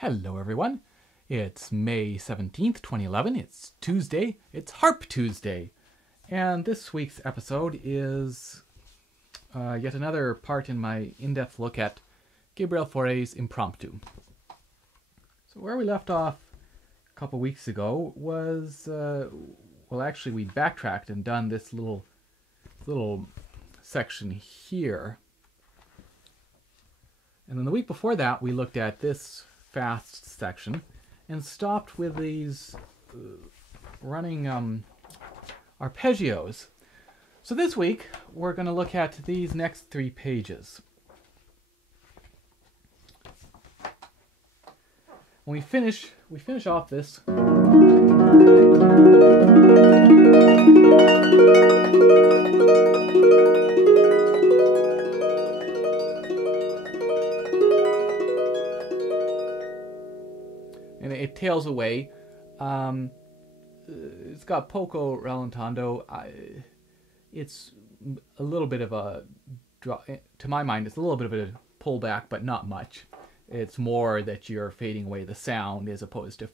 Hello everyone, it's May 17th, 2011, it's Tuesday, it's Harp Tuesday, and this week's episode is yet another part in my in-depth look at Gabriel Fauré's Impromptu. So where we left off a couple weeks ago was, well actually we backtracked and done this little section here, and then the week before that we looked at this fast section and stopped with these running arpeggios. So this week we're going to look at these next 3 pages. When we finish off this and it tails away. It's got poco rallentando. It's a little bit of a, to my mind, it's a little bit of a pullback, but not much. It's more that you're fading away the sound as opposed to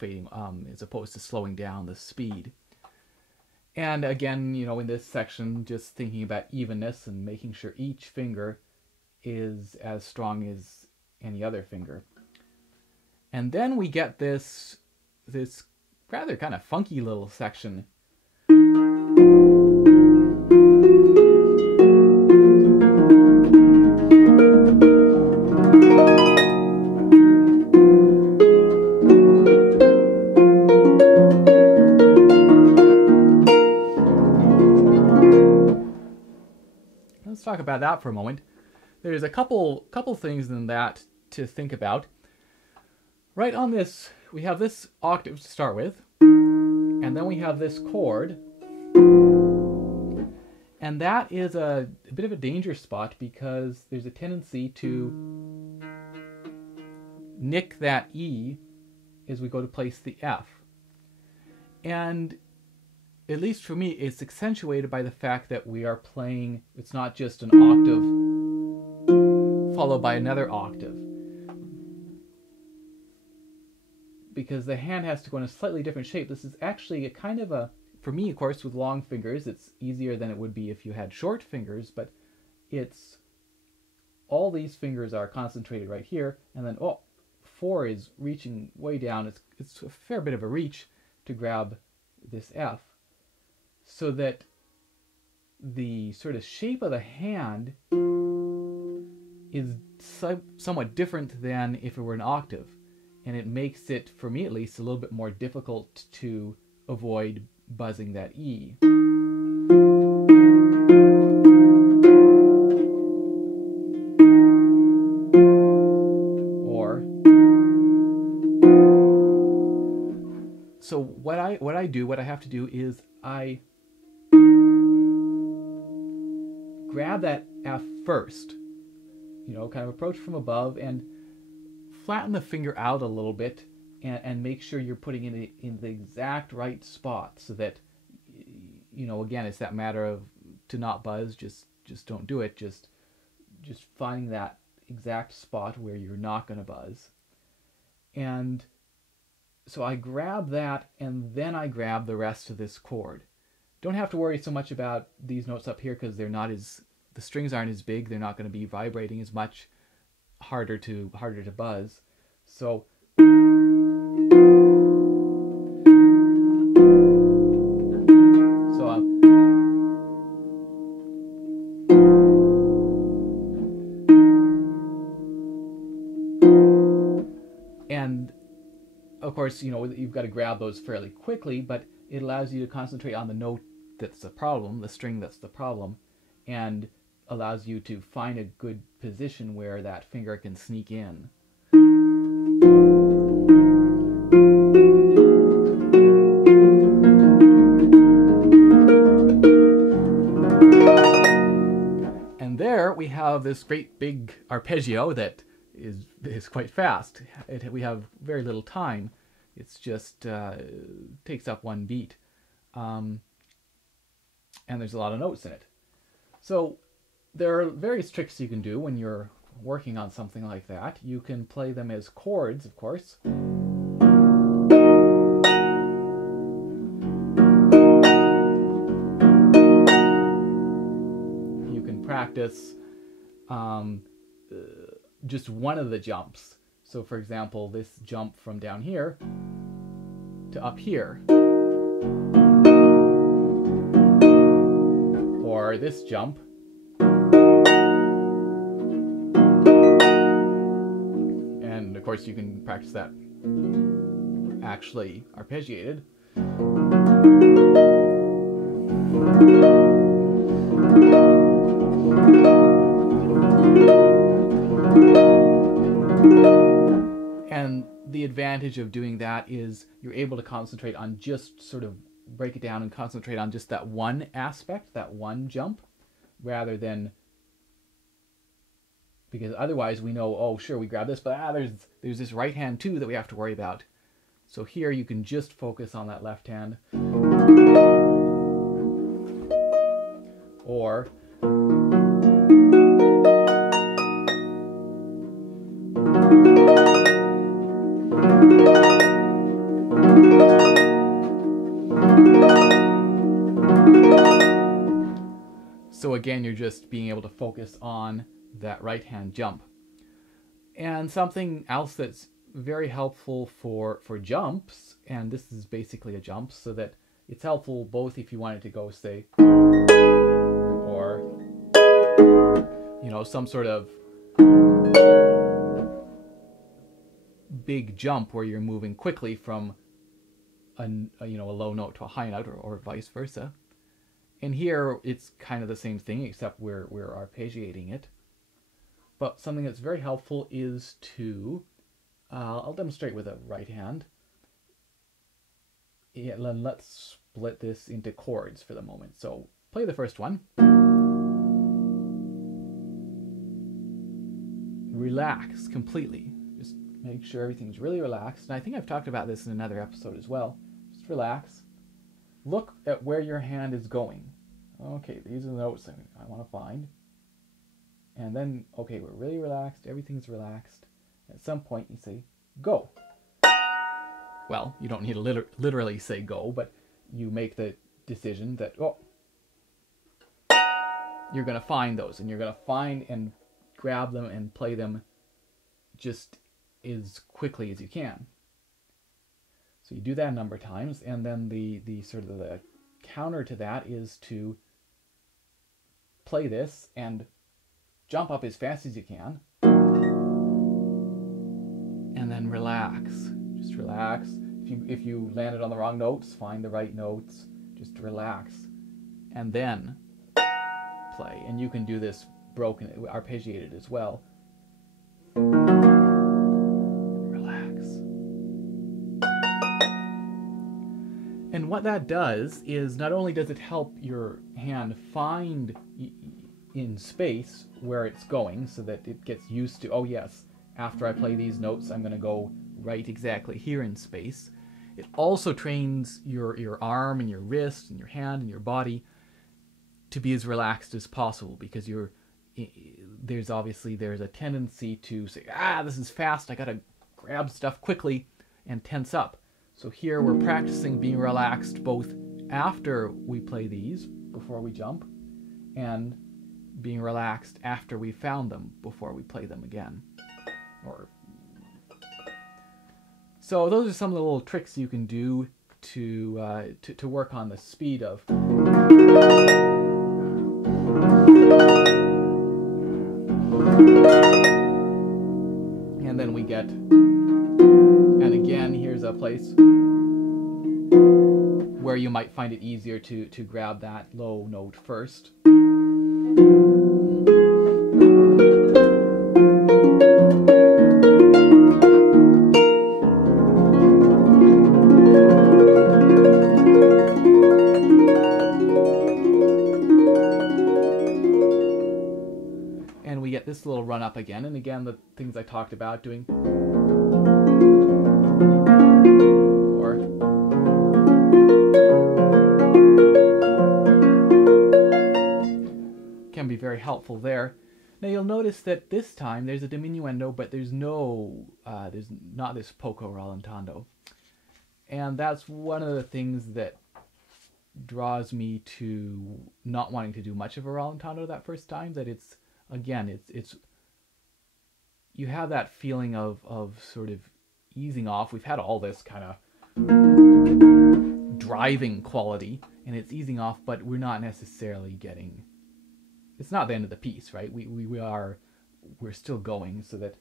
slowing down the speed. And again, you know, in this section, just thinking about evenness and making sure each finger is as strong as any other finger. And then we get this rather kind of funky little section. Let's talk about that for a moment. There's a couple things in that to think about. Right on this, we have this octave to start with, and then we have this chord, and that is a bit of a danger spot because there's a tendency to nick that E as we go to place the F. And at least for me, it's accentuated by the fact that we are playing, it's not just an octave followed by another octave, because the hand has to go in a slightly different shape. This is actually a kind of a, for me of course with long fingers, it's easier than it would be if you had short fingers, but it's, all these fingers are concentrated right here, and then 4 is reaching way down. It's a fair bit of a reach to grab this F, so that the sort of shape of the hand is somewhat different than if it were an octave. And it makes it, for me at least, a little bit more difficult to avoid buzzing that E. Or, so what I have to do is I grab that F first, you know, kind of approach from above and flatten the finger out a little bit and make sure you're putting it in the exact right spot, so that, you know, again, it's that matter of to not buzz, just don't do it, just finding that exact spot where you're not going to buzz. And so I grab that, and then I grab the rest of this chord. Don't have to worry so much about these notes up here because they're not as, the strings aren't as big, they're not going to be vibrating as much, harder to buzz. So and of course, you know, you've got to grab those fairly quickly, but it allows you to concentrate on the note that's the problem, the string that's the problem, and allows you to find a good position where that finger can sneak in. And there we have this great big arpeggio that is quite fast. We have very little time. It's just takes up one beat. And there's a lot of notes in it. So there are various tricks you can do when you're working on something like that, you can play them as chords, of course. You can practice just one of the jumps. So for example, this jump from down here to up here. Or this jump. And of course you can practice that actually arpeggiated. And the advantage of doing that is you're able to concentrate on just sort of break it down and concentrate on just that one aspect, that one jump, rather than, because otherwise we know, oh sure, we grab this, but there's this right hand too that we have to worry about. So here you can just focus on that left hand. Or so again, you're just being able to focus on that right hand jump. And something else that's very helpful for jumps, and this is basically a jump, so that it's helpful both if you wanted to go, say, or, you know, some sort of big jump where you're moving quickly from a low note to a high note, or vice versa. And here it's kind of the same thing, except we're arpeggiating it. But something that's very helpful is to, I'll demonstrate with a right hand. Yeah, let's split this into chords for the moment. So play the first one. Relax completely. Just make sure everything's really relaxed. And I think I've talked about this in another episode as well. Just relax. Look at where your hand is going. Okay, these are the notes I want to find. And then, okay, we're really relaxed. Everything's relaxed. At some point you say, go. Well, you don't need to literally say go, but you make the decision that, oh, you're going to find those. And you're going to find and grab them and play them just as quickly as you can. So you do that a number of times, and then the sort of the counter to that is to play this and jump up as fast as you can, and then relax. Just relax. If you landed on the wrong notes, find the right notes. Just relax, and then play. And you can do this broken, arpeggiated as well. And what that does is not only does it help your hand find in space where it's going, so that it gets used to, oh yes, after I play these notes, I'm going to go right exactly here in space. It also trains your arm and your wrist and your hand and your body to be as relaxed as possible, because there's a tendency to say, this is fast, I got to grab stuff quickly and tense up. So here we're practicing being relaxed both after we play these, before we jump, and being relaxed after we found them, before we play them again. So those are some of the little tricks you can do to work on the speed of. And then we get, and again, here's a place where you might find it easier to grab that low note first. And we get this little run up again, and again the things I talked about doing. Can be very helpful there. Now you'll notice that this time there's a diminuendo, but there's not this poco rallentando. And that's one of the things that draws me to not wanting to do much of a rallentando that first time, that it's, again, it's you have that feeling of sort of easing off. We've had all this kind of driving quality, and it's easing off, but we're not necessarily getting, it's not the end of the piece, right? We're still going, so that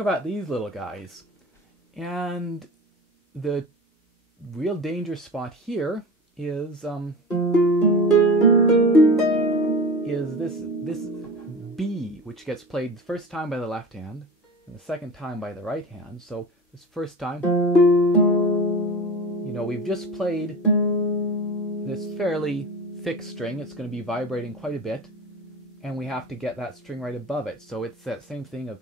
about these little guys. And the real danger spot here is this B, which gets played the first time by the left hand and the second time by the right hand. So this first time, you know, we've just played this fairly thick string. It's going to be vibrating quite a bit, and we have to get that string right above it. So it's that same thing of,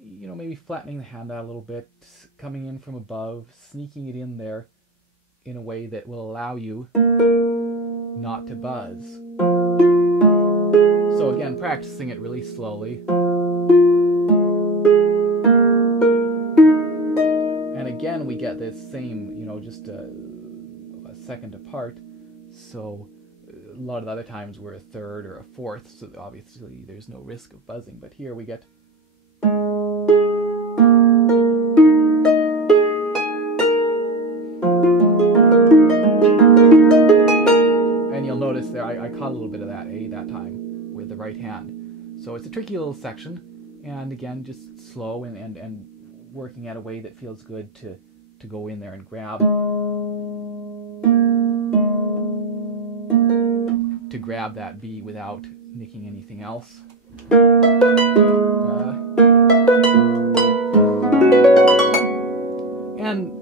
you know, maybe flattening the hand out a little bit, coming in from above, sneaking it in there in a way that will allow you not to buzz. So again, practicing it really slowly. And again, we get this same, you know, just a second apart. So a lot of the other times we're a third or a fourth, so obviously there's no risk of buzzing. But here we get... Notice there I caught a little bit of that A that time with the right hand. So it's a tricky little section, and again, just slow and working at a way that feels good to go in there and grab that B without nicking anything else. And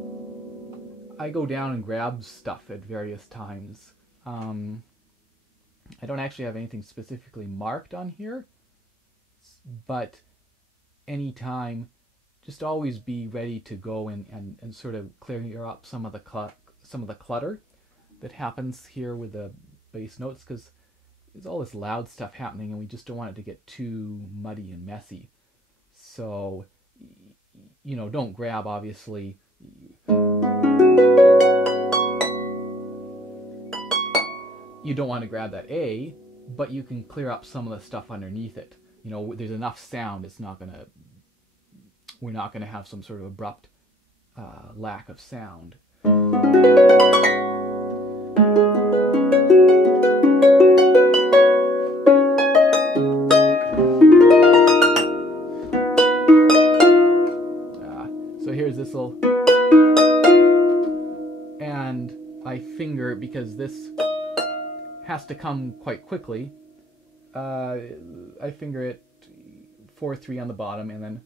I go down and grab stuff at various times. I don't actually have anything specifically marked on here, but anytime, just always be ready to go and sort of clear up some of the clutter that happens here with the bass notes, because there's all this loud stuff happening and we just don't want it to get too muddy and messy. So, you know, don't grab, obviously. You don't want to grab that A, but you can clear up some of the stuff underneath it. You know, there's enough sound, we're not gonna have some sort of abrupt lack of sound. So here's this little, and I finger, because this has to come quite quickly. I finger it 4-3 on the bottom, and then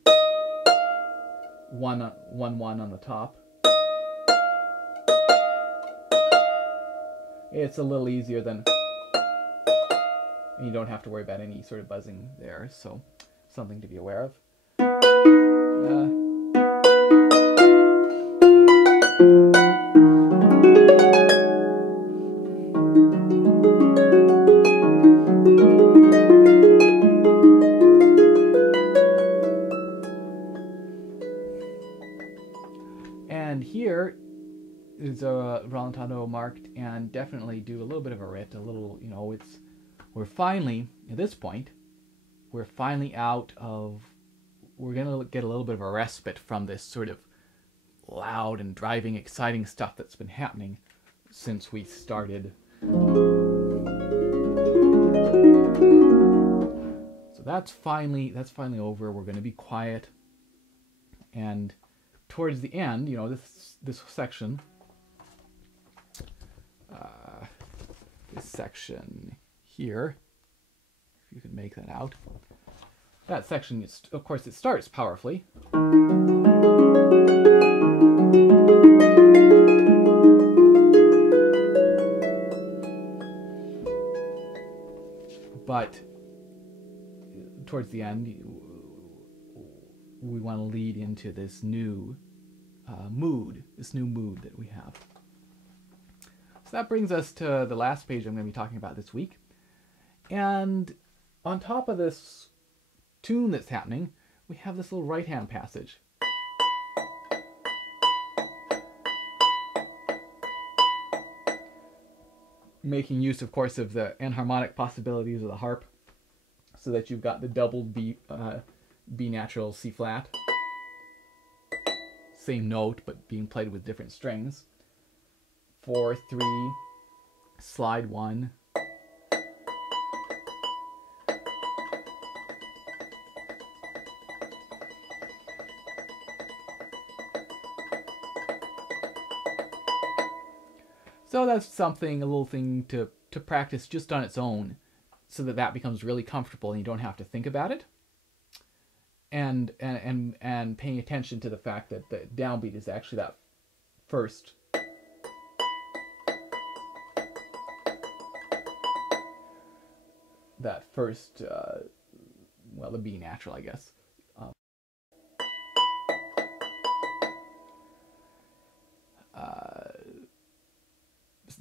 1-1 on the top. It's a little easier than, and you don't have to worry about any sort of buzzing there. So something to be aware of. And here is a rallentando marked, and definitely do a little bit of a rit, a little, you know, we're finally, at this point, we're finally out of, we're going to get a little bit of a respite from this sort of loud and driving, exciting stuff that's been happening since we started. So that's finally over. We're going to be quiet, and towards the end, you know, this section, here, if you can make that out, that section is, of course, it starts powerfully. but towards the end, we want to lead into this new mood that we have. So that brings us to the last page I'm going to be talking about this week. And on top of this tune that's happening, we have this little right-hand passage. Making use, of course, of the enharmonic possibilities of the harp, so that you've got the doubled B natural C flat, same note but being played with different strings. 4, 3, slide 1. So that's something, a little thing to practice just on its own, so that that becomes really comfortable and you don't have to think about it. And paying attention to the fact that the downbeat is actually that first. Well, the B natural, I guess.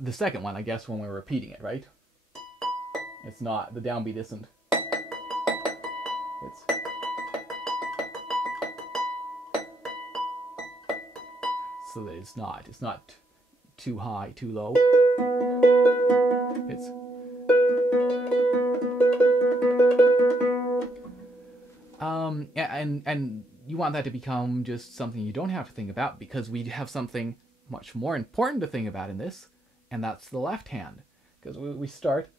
The second one, I guess, when we're repeating it, right? It's not, the downbeat isn't. It's... So that it's not too high, too low. It's... And you want that to become just something you don't have to think about, because we have something much more important to think about in this, and that's the left hand. Because we start...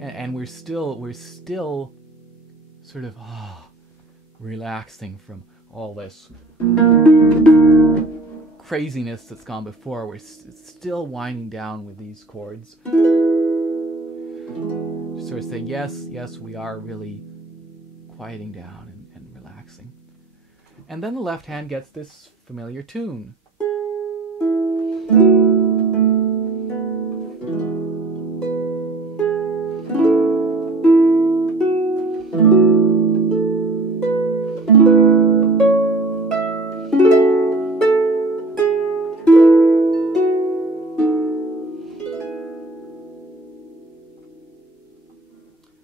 And we're still sort of relaxing from all this craziness that's gone before. We're still winding down with these chords. Just sort of saying, yes, we are really quieting down and relaxing. And then the left hand gets this familiar tune.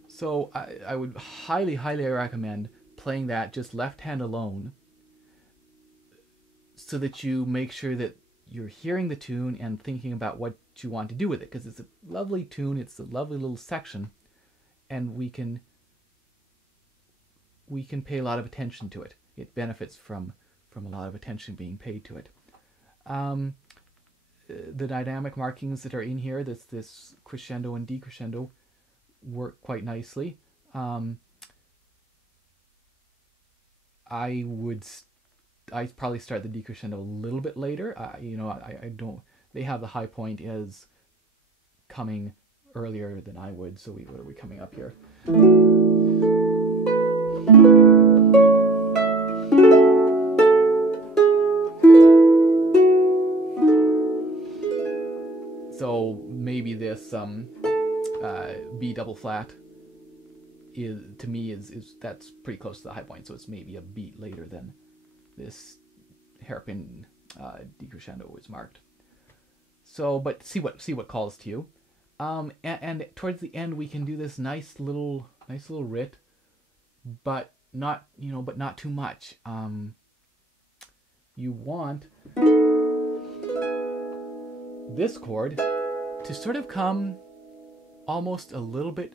So I would highly recommend playing that just left hand alone, so that you make sure that you're hearing the tune and thinking about what you want to do with it, because it's a lovely tune, it's a lovely little section, and we can pay a lot of attention to it. It benefits from a lot of attention being paid to it. The dynamic markings that are in here, this crescendo and decrescendo, work quite nicely. I'd probably start the decrescendo a little bit later. I don't. They have the high point as coming earlier than I would. So what are we coming up here? So maybe this B double flat is, to me, is that's pretty close to the high point. So it's maybe a beat later than this hairpin decrescendo was marked. So, but see what calls to you. And towards the end we can do this nice little rit, but not too much. You want this chord to sort of come almost a little bit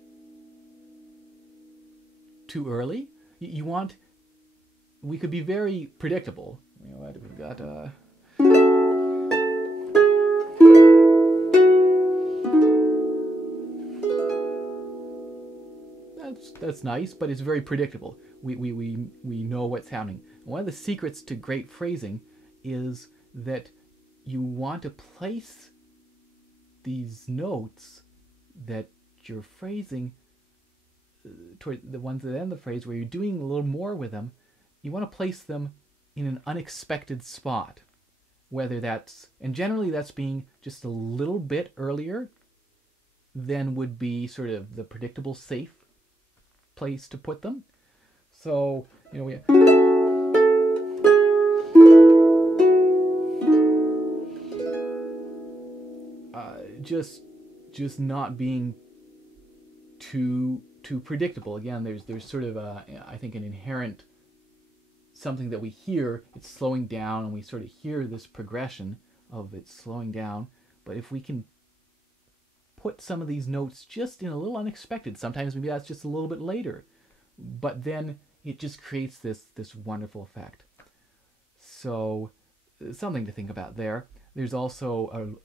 too early. We could be very predictable. We've got that's nice, but it's very predictable. We know what's happening. One of the secrets to great phrasing is that you want to place these notes that you're phrasing toward the ones that end the phrase, where you're doing a little more with them. You want to place them in an unexpected spot whether that's, and generally that's being just a little bit earlier than would be sort of the predictable, safe place to put them. So, you know, we just not being too predictable. Again, there's sort of I think an inherent something that we hear. It's slowing down, and we sort of hear this progression of it slowing down. But if we can put some of these notes just in a little unexpected, sometimes maybe that's just a little bit later, but then it just creates this wonderful effect. So something to think about there. There's also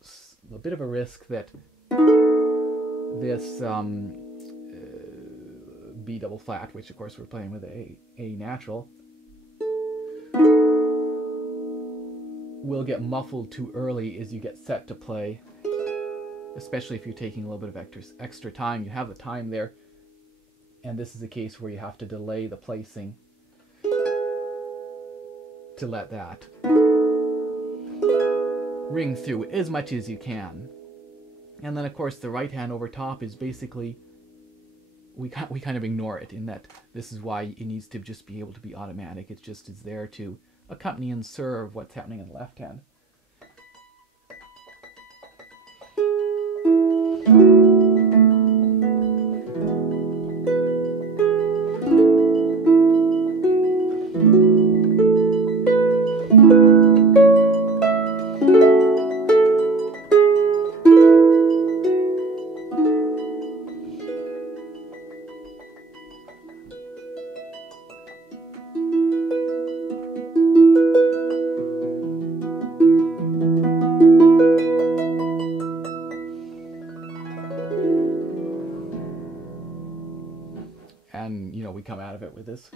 a bit of a risk that this B double flat, which of course we're playing with A natural, will get muffled too early as you get set to play, especially if you're taking a little bit of extra time. You have the time there, and this is a case where you have to delay the placing to let that ring through as much as you can. And then of course the right hand over top is basically, we kind of ignore it, in that this is why it needs to just be able to be automatic. It just is there to accompany and serve what's happening in the left hand. And, you know, we come out of it with this.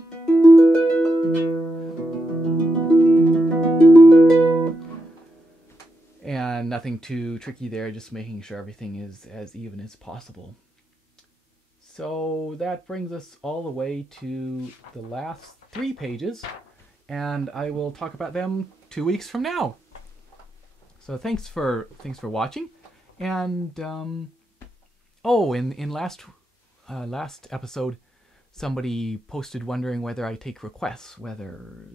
And nothing too tricky there, just making sure everything is as even as possible. So that brings us all the way to the last 3 pages, and I will talk about them 2 weeks from now. So thanks for watching. And in last episode, somebody posted wondering whether I take requests, whether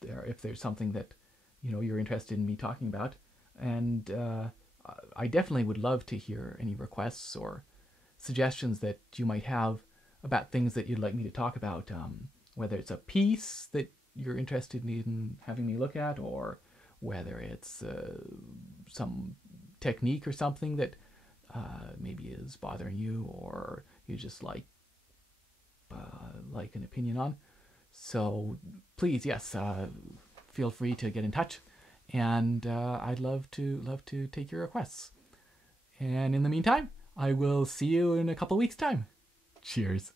if there's something that, you know, you're interested in me talking about. And I definitely would love to hear any requests or suggestions that you might have about things that you'd like me to talk about, whether it's a piece that you're interested in having me look at, or whether it's some technique or something that maybe is bothering you, or you just like an opinion on. So please, yes, feel free to get in touch, and I'd love to take your requests. And in the meantime, I will see you in a couple weeks' time. Cheers.